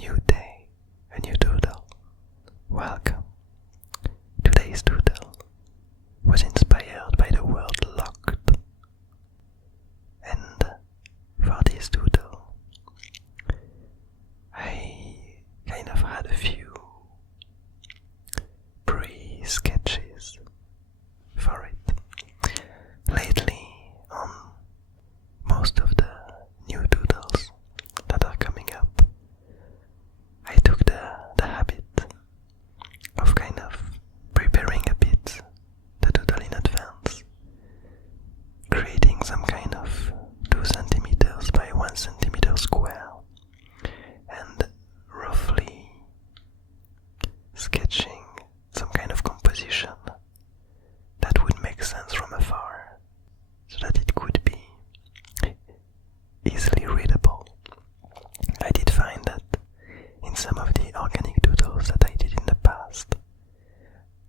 new day, a new doodle. Welcome. Today's doodle was inspired by the word locked. And for this doodle, I kind of had a few pre-sketches for it. Lately, on most of the new doodles that are coming up, I took the habit of kind of preparing a bit the doodle in advance, creating some kind of 2 centimeters by 1 centimeter square, and roughly sketching some kind of composition that would make sense from afar, so that it could be easily readable. I did find that in some of the organic doodles that I did in the past,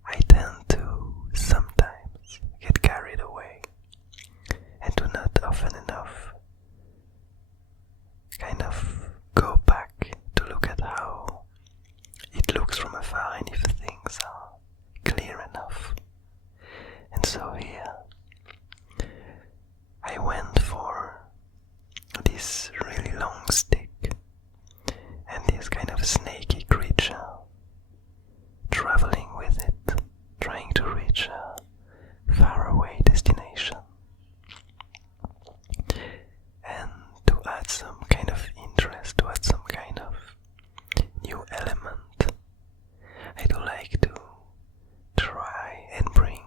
I tend to sometimes get carried away and do not often enough kind of go back to look at how it looks from afar and if things are clear enough. And so here I went for this really long stick and this kind of snaky creature, traveling with it, trying to reach a faraway destination. And to add some kind of interest, to add some kind of new element, I do like to try and bring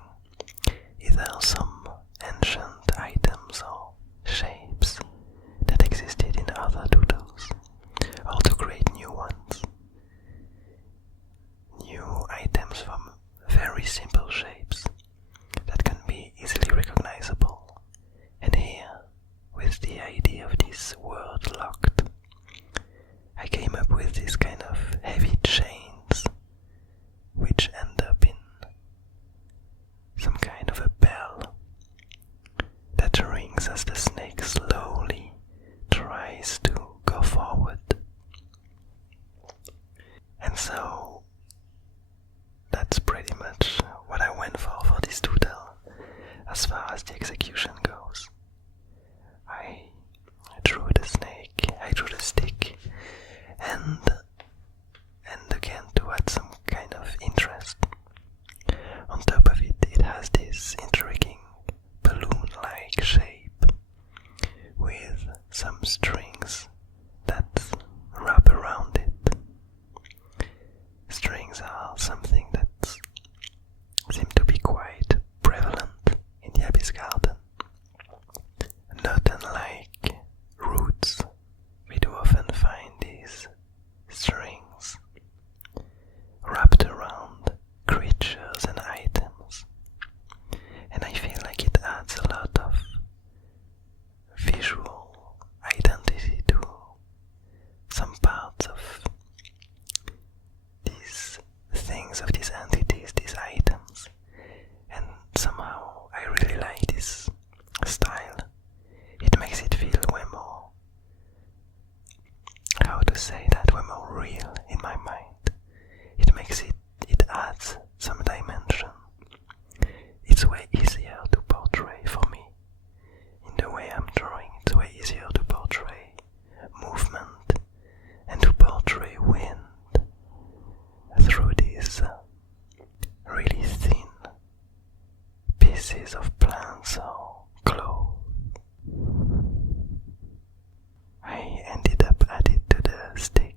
either some ancient items or shapes that existed in other doodles, or to create new ones. New items from very simple shapes that can be easily recognizable. And here, with the idea of this word locked, I came up with this kind of heavy chains which end up in some kind of a bell that rings as the snake slowly tries to go forward. And so that's pretty much what I went for this doodle as far as the execution goes. I drew the snake, I drew the stick, and again, to add some kind of interest, on top of it, it has this intriguing balloon-like shape with some strings that wrap around it. Strings are something that seem to be quite prevalent in the Abyss Garden. Not unlike roots, we do often find these strings wrapped around creatures and items, and I feel like it adds a lot of visual identity to some parts of these things, of these entities, these items, and somehow I really like this style. It makes it feel way more, how to say that, way more real in my mind. It adds some dimension. It's way easier to portray for me. In the way I'm drawing, it's way easier to portray movement and to portray wind through these really thin pieces of plants or cloth. I ended up adding to the stick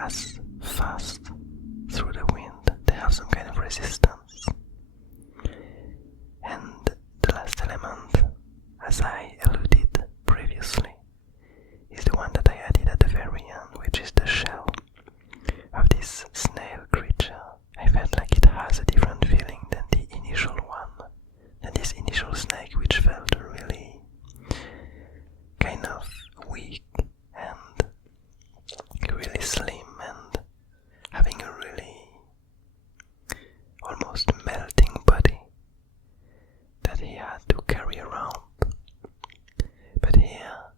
as fast through the wind. They have some kind of resistance. And the last element, as I alluded previously, is the one that I added at the very end, which is the shell of this snail creature. I felt like it has a different feeling than the initial one, than this initial snake, which felt really kind of weak and really slim and having a really almost melting body that he had to carry around. But here,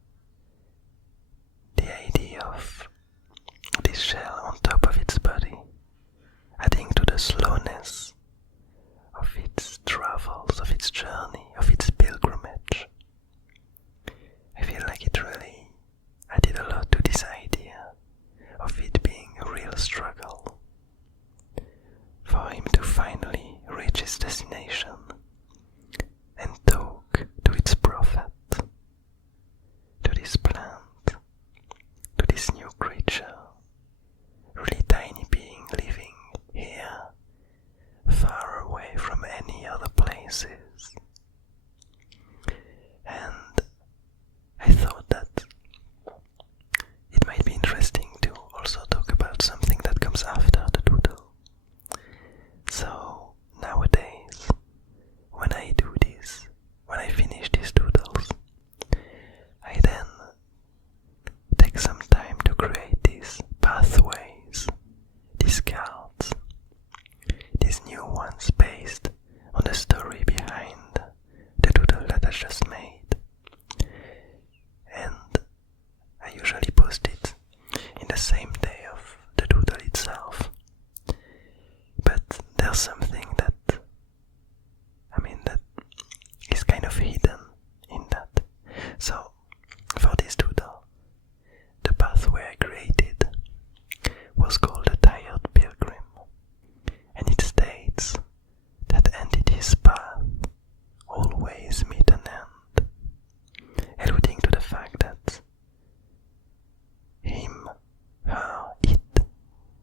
the idea of this shell on top of its body, adding to the slowness of its travels, of its journey, of its pilgrimage, I feel like it really added a lot to this idea of it being a real struggle for him to finally reach his destination and talk to its prophet, to this plant, to this new creature, really tiny being living here, far away from any other places. And I thought that it might be interesting to also talk about something that comes after the doodle. So nowadays, when I do this, when I finish these doodles, I then take some time to create these pathways, these cards, these new ones based on the story behind the doodle that I just made. And I usually post it in the same day of the doodle itself. But there's something that is kind of hidden in that. So, for this doodle, the pathway I created was called the Tired Pilgrim, and it states that entities' path always meet an end, alluding to the fact that him, her, it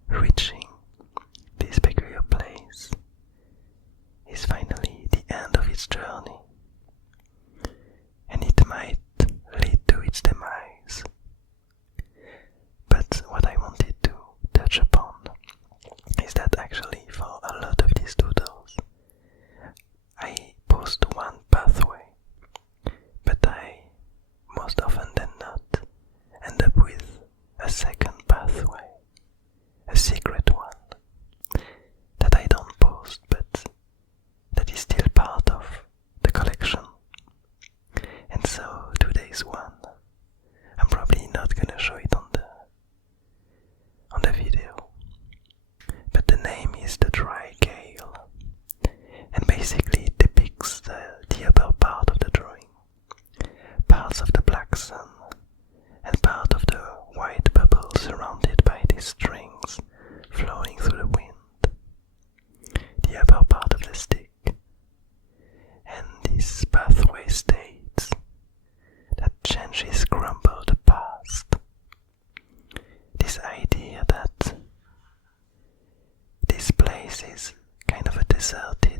reaching this peculiar place is finally the end of its journey, and it might lead to its demise. But what I wanted to touch upon is that actually for a lot of these doodles, I post one pathway, but I most often than not end up with a second pathway, a secret one, that I don't post but that is still part of the collection. And so today's one, I'm probably not gonna show it on the video, but the name is the Dry Gale, and basically it depicts the upper part of the drawing, parts of the black sun and part of the white bubble surrounded by these strings flowing through the wind, the upper part of the stick. And this pathway states that changes crumble the past. This idea that this place is kind of a deserted